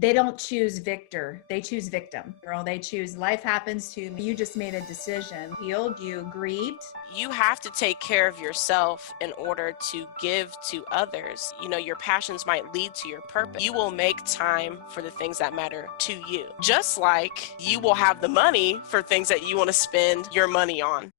They don't choose victor. They choose victim. Girl, they choose life happens to me. You just made a decision. Healed, you grieved. You have to take care of yourself in order to give to others. You know, your passions might lead to your purpose. You will make time for the things that matter to you. Just like you will have the money for things that you want to spend your money on.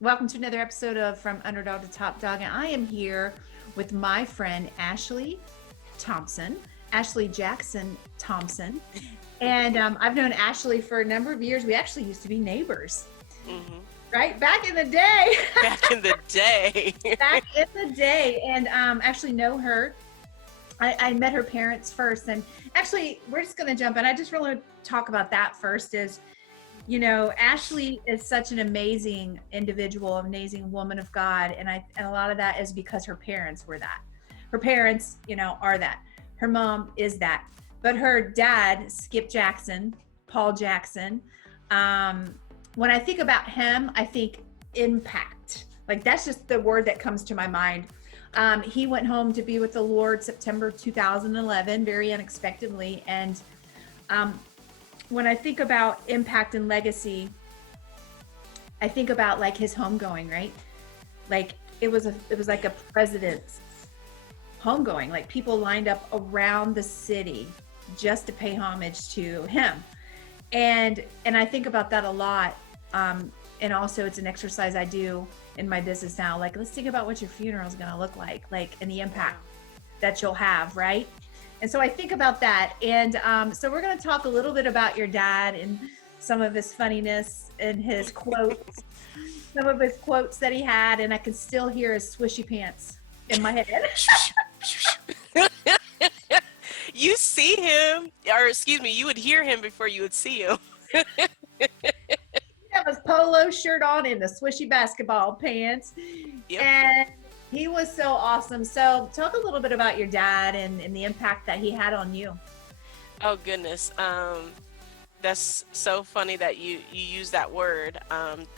Welcome to another episode of From Underdog to Top Dog, and I am here with my friend Ashley Thompson, Ashley Jackson Thompson, and I've known Ashley for a number of years. We actually used to be neighbors, right? Back in the day. Back in the day. Back in the day, and actually know her. I met her parents first, and actually we're just going to jump in. I just really want to talk about that first is, you know, Ashley is such an amazing individual, amazing woman of God. And a lot of that is because her parents were that. Her parents, you know, are that. Her mom is that. But her dad, Skip Jackson, Paul Jackson, when I think about him, I think impact. Like that's just the word that comes to my mind. He went home to be with the Lord September 2011, very unexpectedly. And when I think about impact and legacy, I think about like his homegoing, right? Like it was like a president's homegoing. Like people lined up around the city just to pay homage to him. And I think about that a lot. And also it's an exercise I do in my business now. Like, let's think about what your funeral is going to look like, and the impact that you'll have, right? And so I think about that. And so we're going to talk a little bit about your dad and some of his funniness and his quotes, some of his quotes that he had. And I can still hear his swishy pants in my head. You see him, or excuse me, you would hear him before you would see him. He had his polo shirt on and the swishy basketball pants. Yep. And he was so awesome. So talk a little bit about your dad and the impact that he had on you. Oh goodness. That's so funny that you use that word,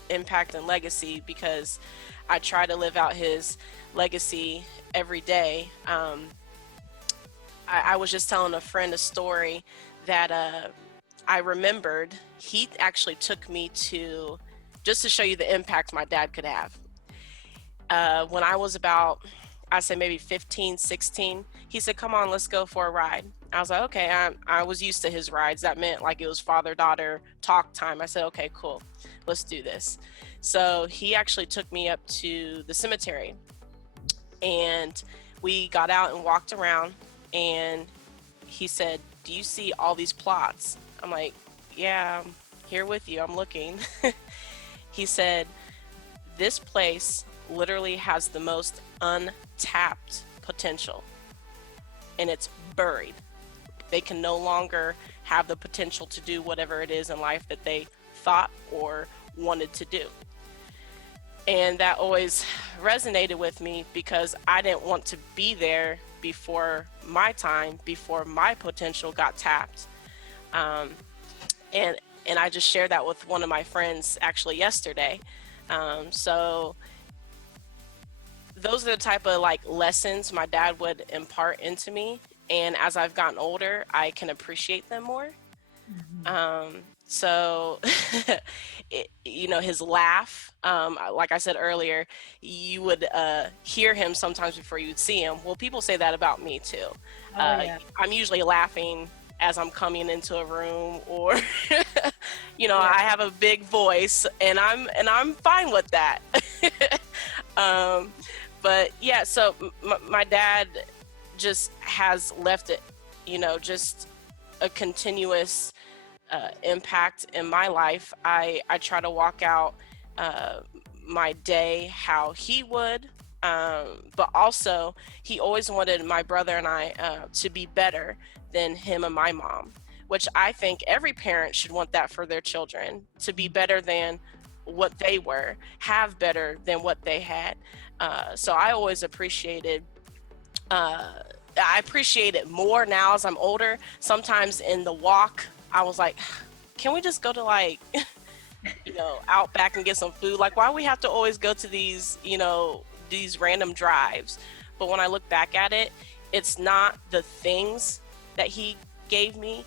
impact and legacy, because I try to live out his legacy every day. I was just telling a friend a story that I remembered. He actually took me to, just to show you the impact my dad could have. When I was about, I say maybe 15, 16, he said, come on, let's go for a ride. I was like, okay, I was used to his rides. That meant like it was father-daughter talk time. I said, okay, cool, let's do this. So he actually took me up to the cemetery and we got out and walked around, and he said, do you see all these plots? I'm like, yeah, I'm here with you, I'm looking. He said, this place literally has the most untapped potential, and it's buried. They can no longer have the potential to do whatever it is in life that they thought or wanted to do. And that always resonated with me because I didn't want to be there before my time, before my potential got tapped. And I just shared that with one of my friends actually yesterday. So those are the type of like lessons my dad would impart into me. And as I've gotten older, I can appreciate them more. So, you know, his laugh, like I said earlier, you would hear him sometimes before you would see him. Well, people say that about me too. Yeah. I'm usually laughing as I'm coming into a room, or, you know, I have a big voice, and I'm fine with that. But yeah, so my dad just has left it, you know, just a continuous impact in my life. I try to walk out my day how he would, But also he always wanted my brother and I to be better than him and my mom, which I think every parent should want that for their children, to be better than what they were, have better than what they had. So I always appreciated I appreciate it more now as I'm older. Sometimes in the walk, I was like, can we just go to like, out back and get some food? Like, why we have to always go to these, these random drives? But when I look back at it, it's not the things that he gave me,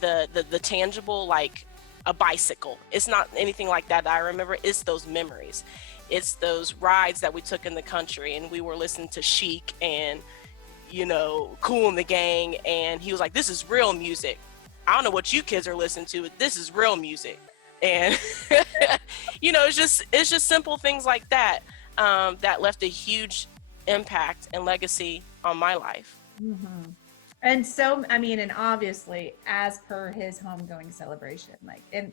the tangible, like a bicycle. It's not anything like that I remember. It's those memories. It's those rides that we took in the country and we were listening to Chic and, Kool and the Gang. And he was like, this is real music. I don't know what you kids are listening to, but this is real music. And, it's just simple things like that that left a huge impact and legacy on my life. Mm-hmm. And so, and obviously, as per his homegoing celebration, and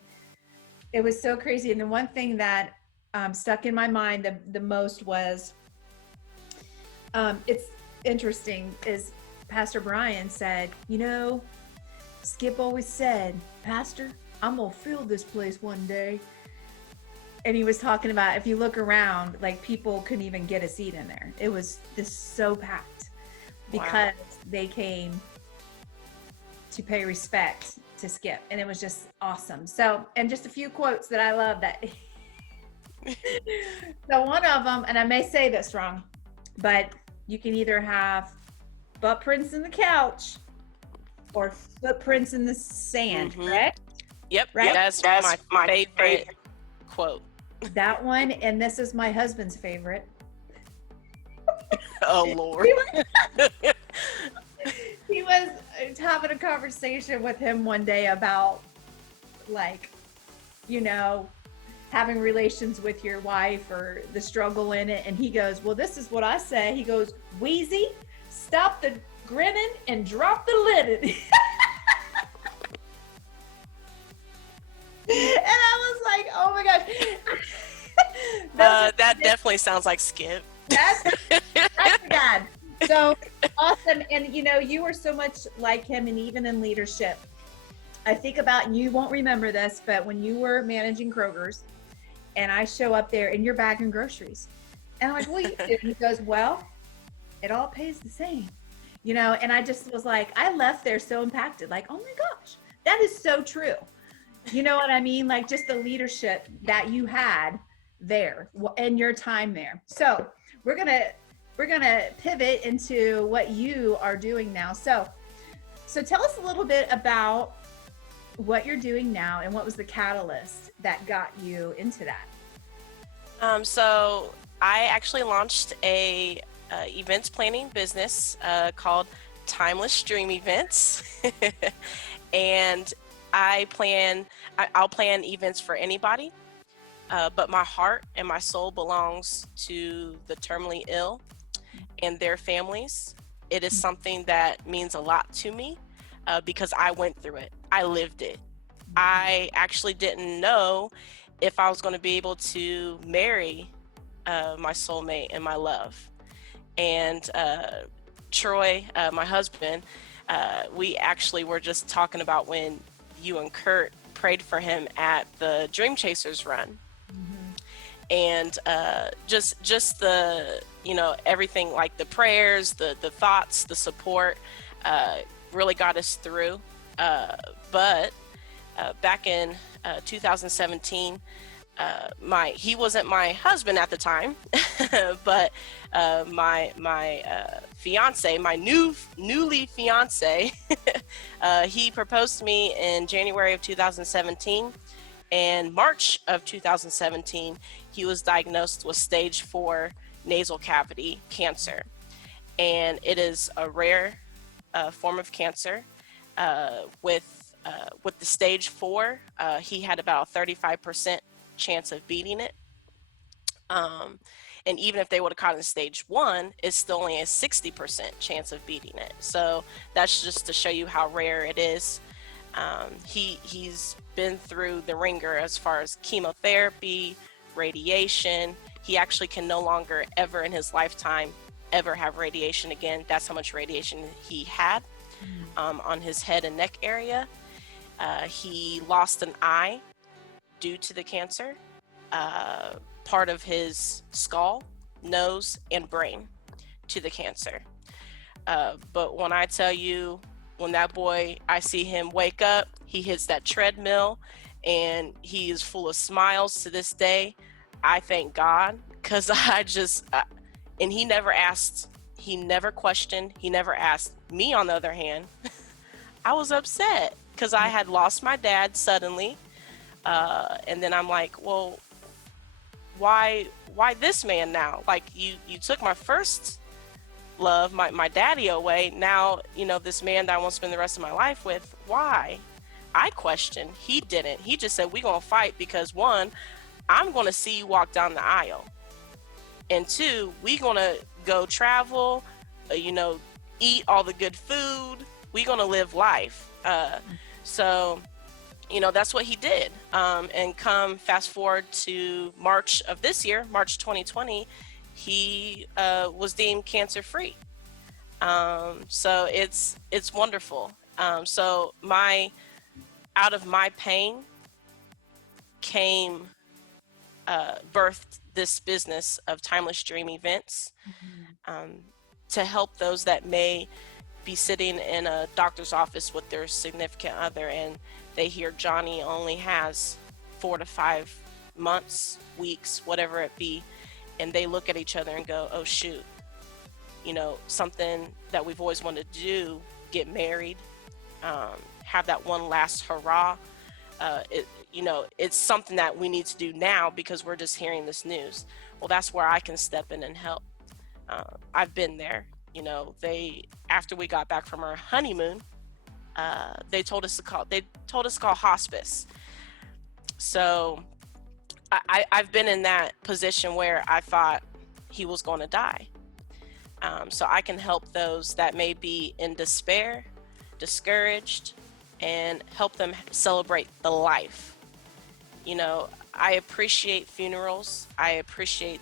it was so crazy. And the one thing that stuck in my mind the most was, it's interesting, is Pastor Brian said, Skip always said, Pastor, I'm going to fill this place one day. And he was talking about, if you look around, like people couldn't even get a seat in there. It was just so packed because they came to pay respect to Skip. And it was just awesome. So, and just a few quotes that I love that. So one of them, and I may say this wrong, but you can either have footprints in the couch or footprints in the sand, correct? Yep, right? That's my favorite quote. That one, and this is my husband's favorite. Oh, Lord. He was having a conversation with him one day about, having relations with your wife or the struggle in it. And he goes, well, this is what I say. He goes, Wheezy, stop the grinning and drop the linen. And I was like, oh my gosh. That definitely sounds like Skip. That's God. So awesome. And you were so much like him, and even in leadership. I think about, and you won't remember this, but when you were managing Kroger's and I show up there and you're bagging groceries. And I'm like, what do you do? And he goes, well, it all pays the same. And I just was like, I left there so impacted, like, oh my gosh, that is so true. You know what I mean? Like just the leadership that you had there and your time there. So we're going to pivot into what you are doing now. So tell us a little bit about what you're doing now and what was the catalyst that got you into that. So I actually launched a events planning business called Timeless Dream Events. And I'll plan events for anybody, but my heart and my soul belongs to the terminally ill and their families. It is something that means a lot to me because I went through it. I lived it. I actually didn't know if I was going to be able to marry my soulmate and my love. And Troy, my husband, we actually were just talking about when you and Kurt prayed for him at the Dream Chasers run. And just the, everything, like the prayers, the thoughts, the support really got us through. But back in 2017, he wasn't my husband at the time, but my fiance, my newly fiance, he proposed to me in January of 2017. In March of 2017, he was diagnosed with stage 4 nasal cavity cancer, and it is a rare form of cancer. With the stage 4, he had about a 35% chance of beating it. And even if they would have caught it in stage 1, it's still only a 60% chance of beating it. So that's just to show you how rare it is. He's been through the ringer as far as chemotherapy, radiation. he actually can no longer ever in his lifetime ever have radiation again. That's how much radiation he had on his head and neck area. He lost an eye due to the cancer, part of his skull, nose, and brain to the cancer. But when I tell you, when that boy, I see him wake up, he hits that treadmill and he is full of smiles to this day. I thank God, because and he never asked, he never questioned, he never asked. Me, on the other hand, I was upset because I had lost my dad suddenly. And then I'm like, well, why this man now? Like, you took my first love, my daddy, away. Now, this man that I want to spend the rest of my life with, why? I questioned. He didn't. He just said, we gonna fight because, one, I'm gonna see you walk down the aisle, and two, we gonna go travel, eat all the good food. We gonna live life. So that's what he did. And come fast forward to March of this year, March 2020, he was deemed cancer free. So it's wonderful. So out of my pain came birthed this business of Timeless Dream Events, to help those that may be sitting in a doctor's office with their significant other, and they hear Johnny only has 4 to 5 months, weeks, whatever it be, and they look at each other and go, oh shoot, something that we've always wanted to do, get married, have that one last hurrah. It's something that we need to do now because we're just hearing this news. Well, that's where I can step in and help. I've been there. After we got back from our honeymoon, they told us to call hospice. So I've been in that position where I thought he was going to die. So I can help those that may be in despair, discouraged, and help them celebrate the life. I appreciate funerals. I appreciate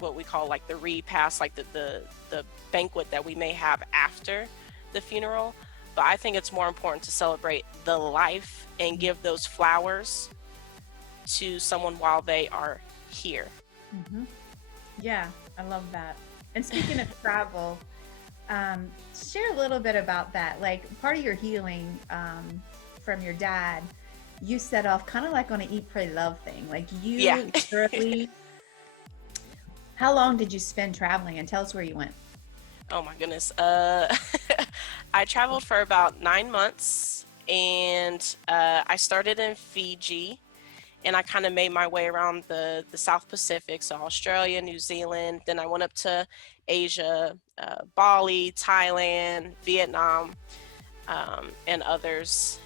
what we call like the repast, like the banquet that we may have after the funeral. But I think it's more important to celebrate the life and give those flowers to someone while they are here. Mm-hmm. Yeah, I love that. And speaking of travel, share a little bit about that. Like, part of your healing from your dad, you set off kind of like on an eat, pray, love thing. Like, you literally, how long did you spend traveling? And tell us where you went. Oh my goodness. I traveled for about 9 months, and I started in Fiji, and I kind of made my way around the South Pacific, so Australia, New Zealand. Then I went up to Asia, Bali, Thailand, Vietnam, and others.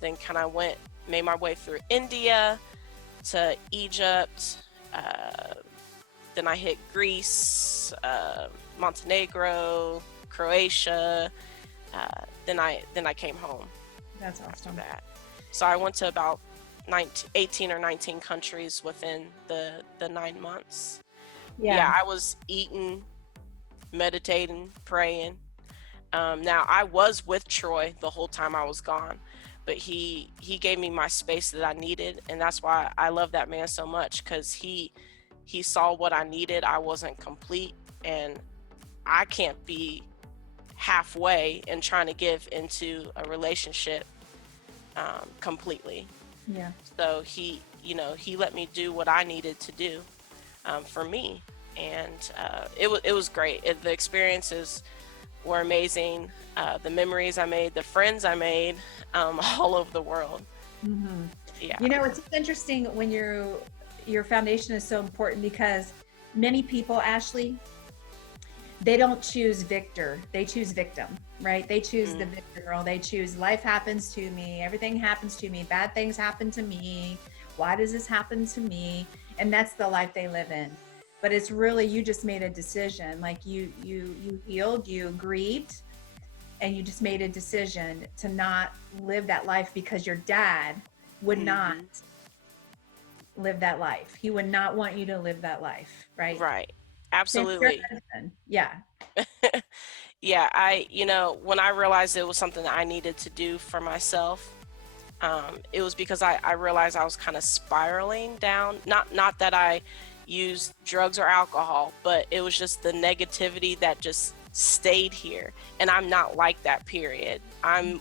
Then kind of made my way through India to Egypt. Then I hit Greece, Montenegro, Croatia. Then I came home. That's awesome. That. So I went to about 18 or 19 countries within the 9 months. Yeah, I was eating, meditating, praying. Now, I was with Troy the whole time I was gone, but he gave me my space that I needed, and that's why I love that man so much, because he saw what I needed. I wasn't complete, and I can't be halfway and trying to give into a relationship completely. Yeah. So he let me do what I needed to do for me, and it was great. The experiences were amazing. The memories I made, the friends I made, all over the world. Mm-hmm. Yeah. It's interesting when your foundation is so important, because many people, Ashley, they don't choose victor, they choose victim, right? They choose the victor role. They choose life happens to me, everything happens to me, bad things happen to me. Why does this happen to me? And that's the life they live in. But it's really, you just made a decision. Like, you healed, you grieved, and you just made a decision to not live that life because your dad would not live that life. He would not want you to live that life, right? Right. Same with your Absolutely. husband. Yeah. Yeah, when I realized it was something that I needed to do for myself, it was because I realized I was kind of spiraling down. Not that I used drugs or alcohol, but it was just the negativity that just stayed here. And I'm not like that, period. I'm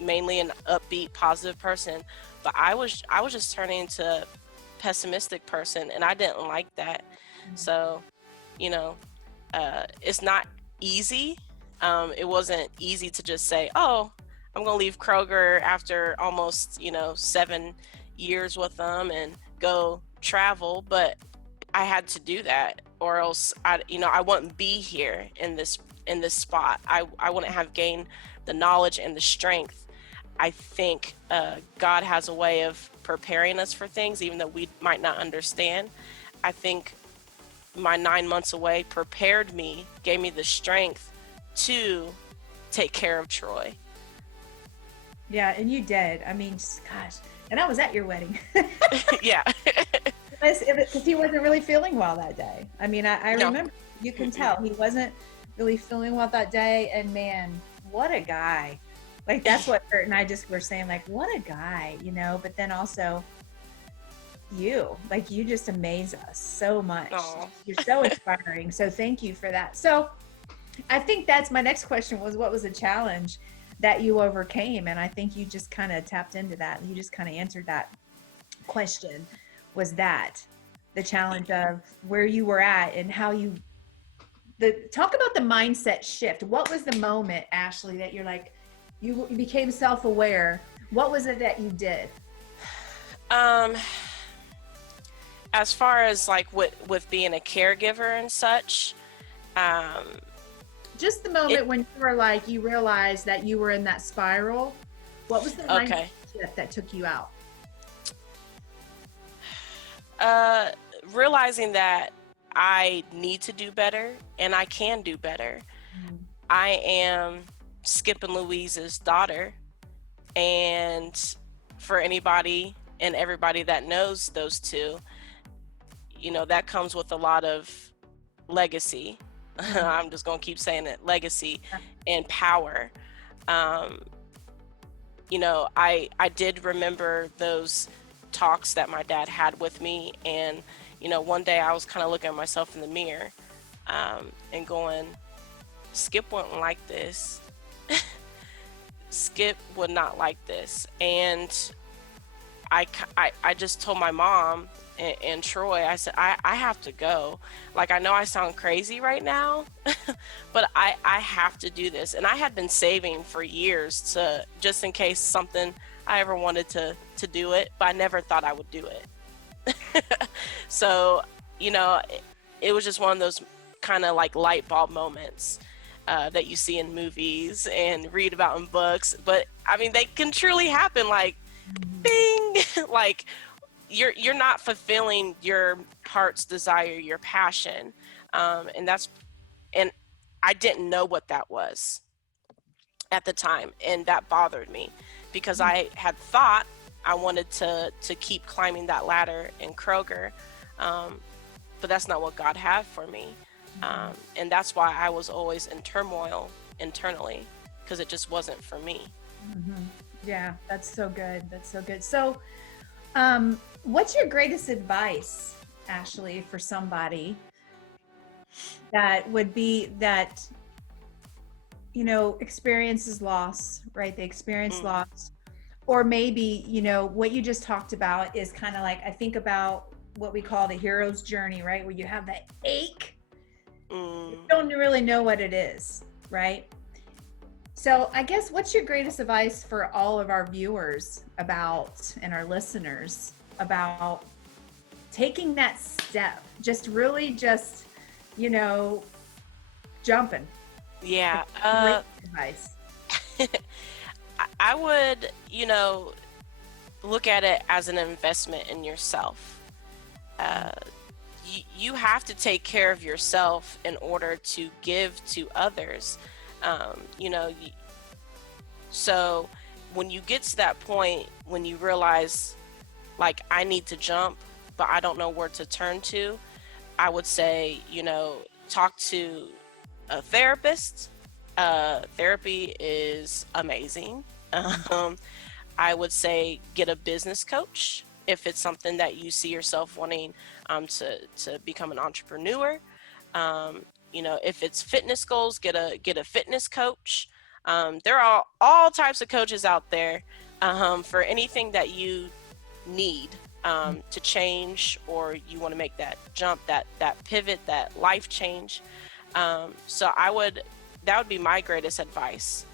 mainly an upbeat, positive person, but I was just turning into a pessimistic person, and I didn't like that. So, you know, it's not easy. It wasn't easy to just say, "Oh, I'm gonna leave Kroger after almost 7 years with them and go travel," but I had to do that, or else I wouldn't be here in this spot. I wouldn't have gained the knowledge and the strength. I think God has a way of preparing us for things, even though we might not understand. I think my 9 months away prepared me, gave me the strength to take care of Troy. Yeah, and you did. I mean, gosh, and I was at your wedding. Yeah. Because he wasn't really feeling well that day. I mean, I No. remember, you can Mm-mm. tell he wasn't really feeling well that day. And man, what a guy. Like, that's what Kurt and I just were saying, like, what a guy, but then also you just amaze us so much. Oh. You're so inspiring. So thank you for that. So I think that's my next question was, what was a challenge that you overcame? And I think you just kind of tapped into that. You just kind of answered that question. Was that the challenge of where you were at and how talk about the mindset shift. What was the moment, Ashley, that you're like, you became self-aware? What was it that you did? Um, as far as like with being a caregiver and such, um, Just the it moment when you were like, you realized that you were in that spiral. What was the mindset okay. shift that took you out? Uh, Realizing that I need to do better and I can do better. I am Skip and Louise's daughter, and for anybody and everybody that knows those two, that comes with a lot of legacy. I'm just gonna keep saying it, legacy and power. Um, I did remember those talks that my dad had with me, and one day I was kind of looking at myself in the mirror, and going, Skip wouldn't like this. Skip would not like this. And I just told my mom and Troy, I said, I have to go. Like, I know I sound crazy right now, but I have to do this. And I had been saving for years to, just in case something I ever wanted to do it, but I never thought I would do it. So, it was just one of those kind of like light bulb moments that you see in movies and read about in books. But I mean, they can truly happen, like, bing, like you're not fulfilling your heart's desire, your passion, and I didn't know what that was at the time, and that bothered me because I had thought I wanted to keep climbing that ladder in Kroger, but that's not what God had for me, and that's why I was always in turmoil internally, because it just wasn't for me. Yeah, that's so good. That's so good. So, what's your greatest advice, Ashley, for somebody that would be that, experiences loss, right? They experience loss, or maybe, what you just talked about is kind of like, I think about what we call the hero's journey, right? Where you have that ache, you don't really know what it is, right? So I guess, what's your greatest advice for all of our viewers and our listeners about taking that step, just really jumping? Yeah. Great advice. I would, look at it as an investment in yourself. You have to take care of yourself in order to give to others. So when you get to that point, when you realize, like, I need to jump, but I don't know where to turn to, I would say, talk to a therapist. Therapy is amazing. Um, I would say get a business coach if it's something that you see yourself wanting to become an entrepreneur. Um, if it's fitness goals, get a fitness coach. There are all types of coaches out there for anything that you need to change, or you want to make that jump, that pivot, that life change. So that would be my greatest advice.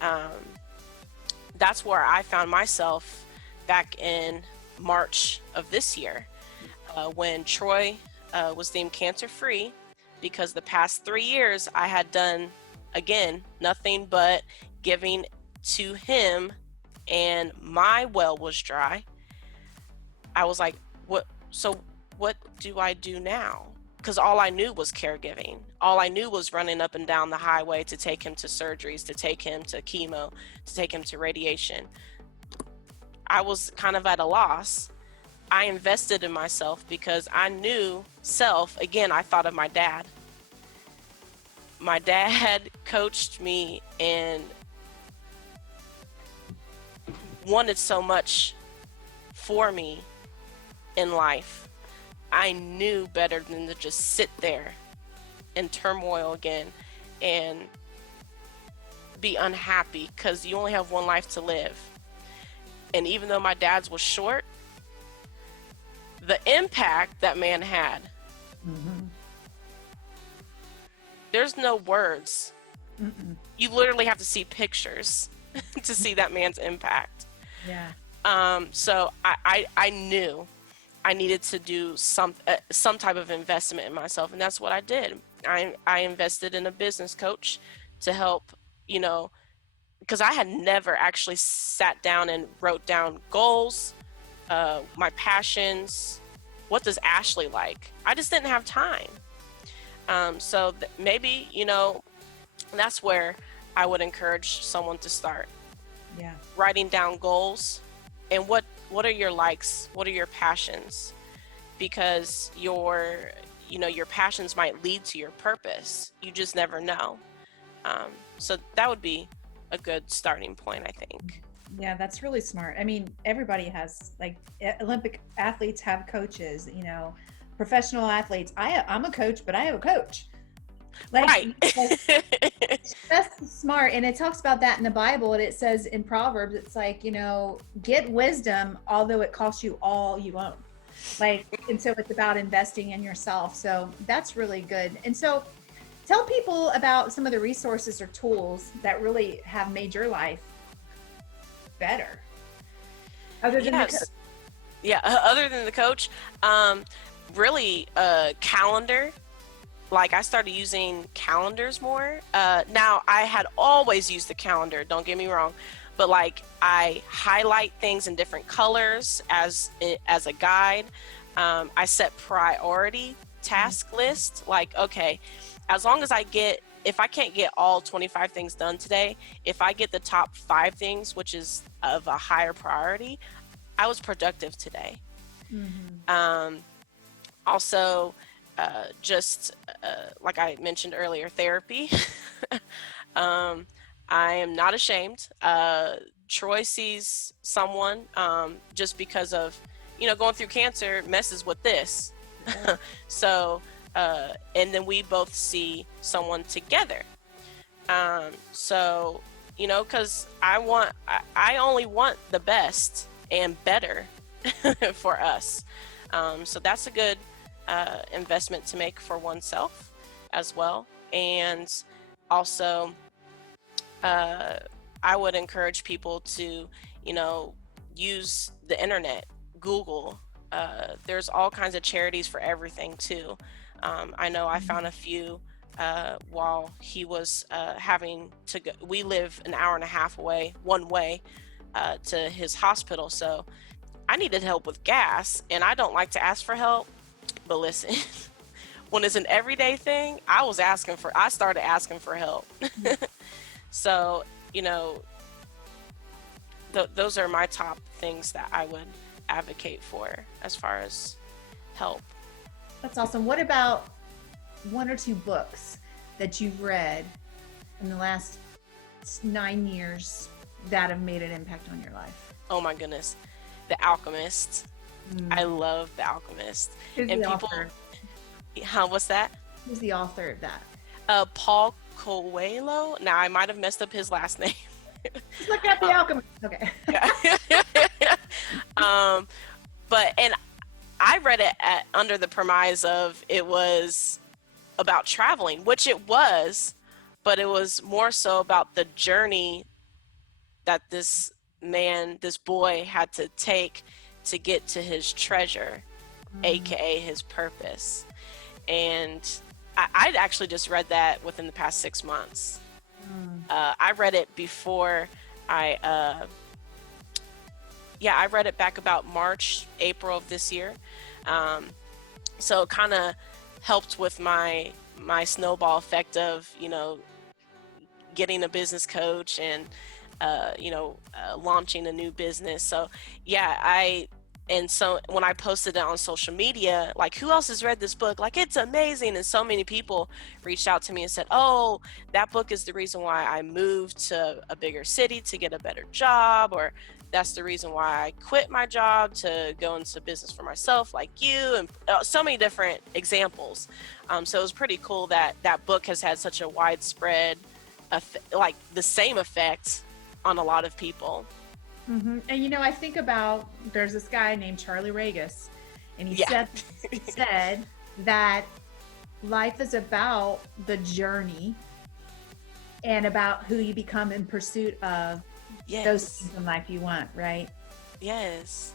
That's where I found myself back in March of this year, when Troy was deemed cancer free, because the past 3 years I had done, again, nothing but giving to him, and my well was dry. I was like, what do I do now? Because all I knew was caregiving. All I knew was running up and down the highway to take him to surgeries, to take him to chemo, to take him to radiation. I was kind of at a loss. I invested in myself because I knew again, I thought of my dad. My dad coached me and wanted so much for me in life. I knew better than to just sit there in turmoil again and be unhappy, because you only have one life to live. And even though my dad's was short, the impact that man had, there's no words. You literally have to see pictures to see that man's impact. Yeah. So I knew I needed to do some type of investment in myself, and that's what I did. I invested in a business coach to help, because I had never actually sat down and wrote down goals, my passions. What does Ashley like? I just didn't have time. So maybe, that's where I would encourage someone to start. Yeah. Writing down goals and what are your likes, what are your passions, because your passions might lead to your purpose. You just never know. So that would be a good starting point, I think. Yeah, that's really smart. I mean, everybody has, like, Olympic athletes have coaches, professional athletes. I'm a coach, but I have a coach. Like, Right. that's smart. And it talks about that in the Bible. And it says in Proverbs, it's like, get wisdom, although it costs you all you own. Like, and so it's about investing in yourself. So that's really good. And so tell people about some of the resources or tools that really have made your life better. Other than Yes. Yeah. Other than the coach, really, calendar. Like, I started using calendars more. Now, I had always used the calendar, don't get me wrong, but like, I highlight things in different colors as a guide. I set priority task list. Like, okay, as long as if I can't get all 25 things done today, if I get the top 5 things, which is of a higher priority, I was productive today. Also, just like I mentioned earlier, therapy. I am not ashamed. Troy sees someone, just because of, going through cancer messes with this. So, and then we both see someone together. So, because I only want the best and better for us. So that's a good investment to make for oneself as well. And also, I would encourage people to, use the internet, Google. There's all kinds of charities for everything too. I know I found a few while he was having to go. We live an hour and a half away, one way, to his hospital. So I needed help with gas, and I don't like to ask for help. But listen, when it's an everyday thing, I started asking for help. So, those are my top things that I would advocate for as far as help. That's awesome. What about one or two books that you've read in the last 9 years that have made an impact on your life? Oh my goodness. The Alchemist. I love The Alchemist. Who's And the people, author? what's that? Who's the author of that? Paul Coelho. Now I might have messed up his last name. Just look at the Alchemist. Okay. Yeah. But and I read it under the premise of it was about traveling, which it was, but it was more so about the journey that this boy had to take to get to his treasure, aka his purpose. And I'd actually just read that within the past 6 months. I read it before I read it back about March, April of this year. So it kind of helped with my snowball effect of, getting a business coach and, launching a new business. So so when I posted it on social media, like, who else has read this book? Like, it's amazing. And so many people reached out to me and said, oh, that book is the reason why I moved to a bigger city to get a better job, or that's the reason why I quit my job to go into business for myself, like you, and so many different examples. So it was pretty cool that that book has had such a widespread, like the same effect on a lot of people. And I think about, there's this guy named Charlie Regis, and he said that life is about the journey and about who you become in pursuit of those things in life you want, right? Yes.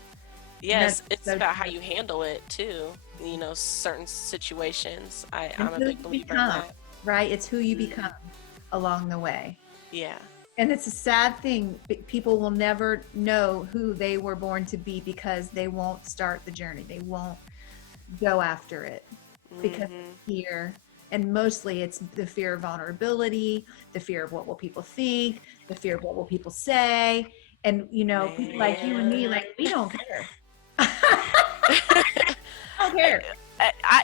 It's about how you handle it too. Certain situations. I'm a big believer in that. Right? It's who you become along the way. Yeah. And it's a sad thing. People will never know who they were born to be because they won't start the journey. They won't go after it because of fear. And mostly it's the fear of vulnerability, the fear of what will people think, the fear of what will people say. And, people like you and me, like, we don't care. I don't care.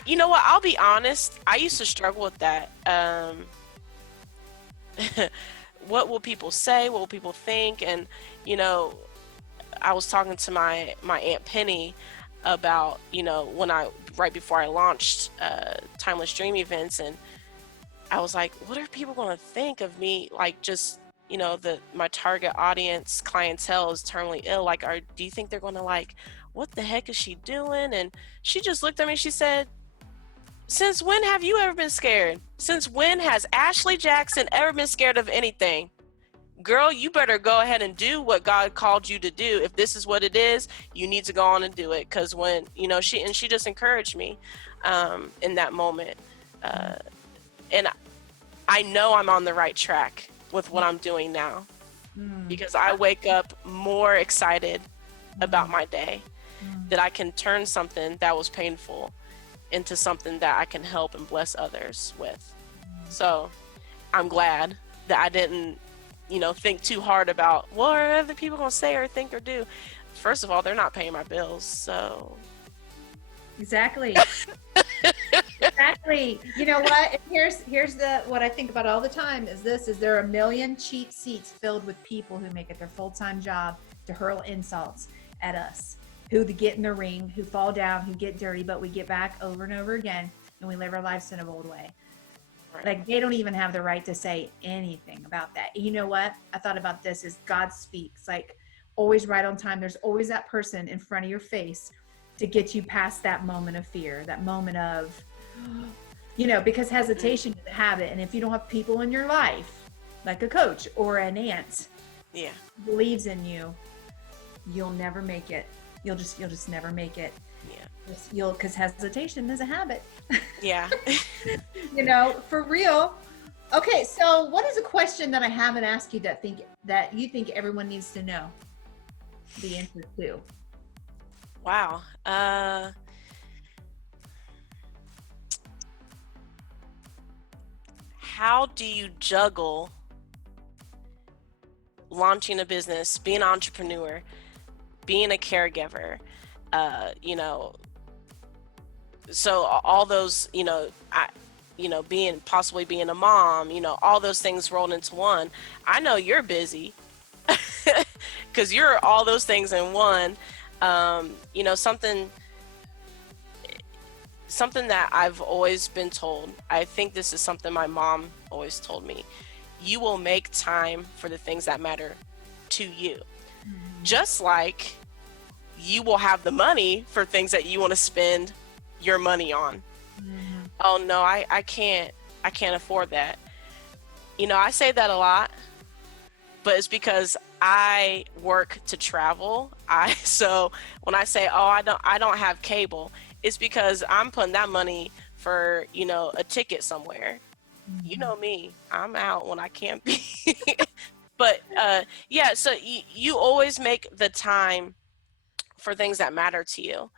You know what? I'll be honest. I used to struggle with that. What will people say? What will people think? And, I was talking to my Aunt Penny about, right before I launched Timeless Dream Events, and I was like, what are people going to think of me? Like, just, my target audience clientele is terminally ill. Like, do you think they're going to, like, what the heck is she doing? And she just looked at me and she said, since when have you ever been scared? Since when has Ashley Jackson ever been scared of anything? Girl, you better go ahead and do what God called you to do. If this is what it is, you need to go on and do it. Because when, she just encouraged me in that moment. And I know I'm on the right track with what I'm doing now, because I wake up more excited about my day, that I can turn something that was painful into something that I can help and bless others with. So I'm glad that I didn't, think too hard about what are other people gonna say or think or do. First of all, they're not paying my bills, so. Exactly. Exactly. You know what? Here's what I think about all the time is there are a million cheap seats filled with people who make it their full-time job to hurl insults at us, who get in the ring, who fall down, who get dirty, but we get back over and over again, and we live our lives in an old way. Right. Like, they don't even have the right to say anything about that. You know what? I thought about this is God speaks, like, always right on time. There's always that person in front of your face to get you past that moment of fear, that moment of, because hesitation is a habit. And if you don't have people in your life, like a coach or an aunt, who believes in you, you'll never make it. You'll just never make it. Because hesitation is a habit. Yeah. For real. Okay, so what is a question that I haven't asked you that you think everyone needs to know the answer to? Wow. How do you juggle launching a business, being an entrepreneur, being a caregiver, so all those, possibly being a mom, all those things rolled into one. I know you're busy because you're all those things in one. Something that I've always been told. I think this is something my mom always told me. You will make time for the things that matter to you. Just like you will have the money for things that you want to spend your money on. Oh no, I can't afford that. I say that a lot, but it's because I work to travel. So when I say, oh, I don't have cable, it's because I'm putting that money for, a ticket somewhere. You know me, I'm out when I can't be. But yeah, so you always make the time for things that matter to you.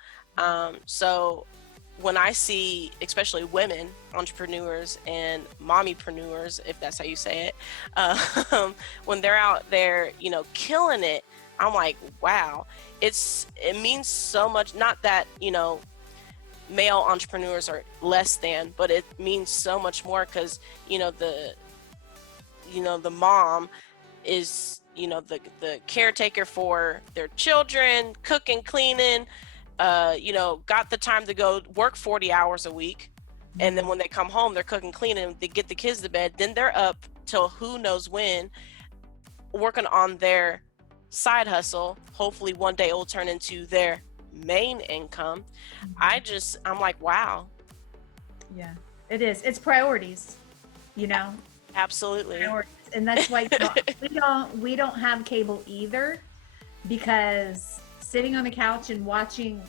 So when I see, especially women entrepreneurs and mommypreneurs, if that's how you say it, when they're out there, killing it, I'm like, wow, it means so much. Not that, male entrepreneurs are less than, but it means so much more because, the mom is, the caretaker for their children, cooking, cleaning, got the time to go work 40 hours a week. And then when they come home, they're cooking, cleaning, they get the kids to bed. Then they're up till who knows when, working on their side hustle. Hopefully one day it will turn into their main income. I'm like, wow. Yeah, it is. It's priorities, Absolutely. Priorities. And that's why we don't have cable either, because sitting on the couch and watching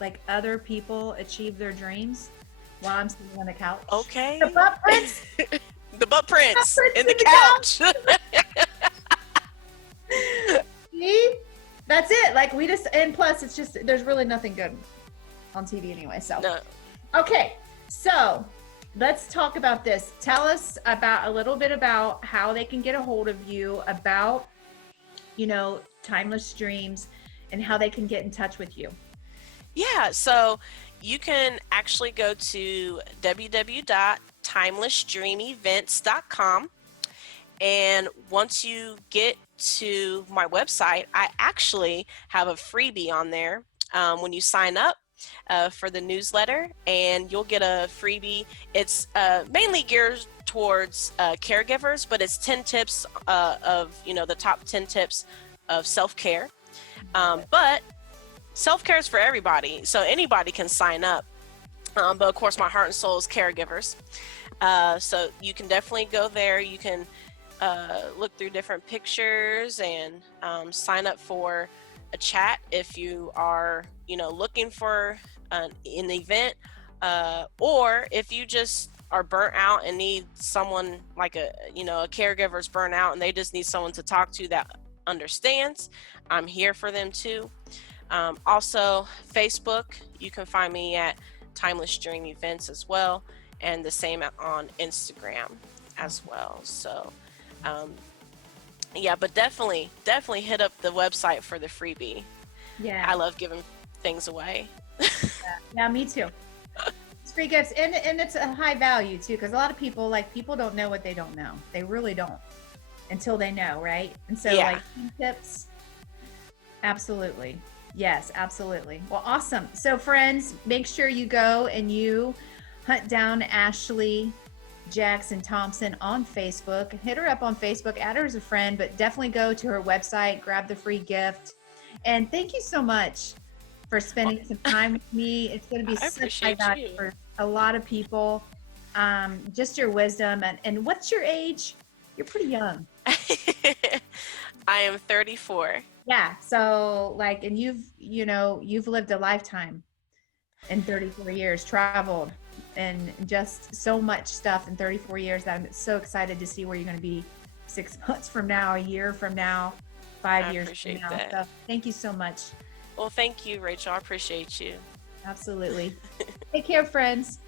like other people achieve their dreams while I'm sitting on the couch. Okay. The butt prints. The butt prints in the couch. See? That's it. Like and plus it's just, there's really nothing good on TV anyway. So, no. Okay. So let's talk about this. Tell us a little bit about how they can get a hold of you, about, Timeless Dreams, and how they can get in touch with you. Yeah, so you can actually go to www.timelessdreamevents.com. And once you get to my website, I actually have a freebie on there when you sign up for the newsletter, and you'll get a freebie. It's mainly geared towards caregivers, but it's 10 tips of, the top 10 tips of self-care. But self-care is for everybody, so anybody can sign up. But of course, my heart and soul is caregivers. So you can definitely go there. You can look through different pictures and sign up for a chat if you are, looking for an event, or if you just are burnt out and need someone like a caregiver's burnt out and they just need someone to talk to that understands. I'm here for them too. Also, Facebook, you can find me at Timeless Dream Events as well, and the same on Instagram as well. So yeah, but definitely hit up the website for the freebie. Yeah, I love giving things away. Yeah, me too. It's free gifts, and it's a high value too, because a lot of people don't know what they don't know. They really don't until they know, right? And so Yeah. like tips, absolutely. Yes, absolutely. Well, awesome. So friends, make sure you go and you hunt down Ashley Jackson Thompson on Facebook. Hit her up on Facebook, add her as a friend, but definitely go to her website, grab the free gift. And thank you so much for spending some time with me. It's going to be such high value for a lot of people. Just your wisdom. And what's your age? You're pretty young. I am 34. Yeah. So and you've lived a lifetime in 34 years, traveled, and just so much stuff in 34 years that I'm so excited to see where you're going to be 6 months from now, a year from now, 5 years from now. That. So thank you so much. Well, thank you, Rachel. I appreciate you. Absolutely. Take care, friends.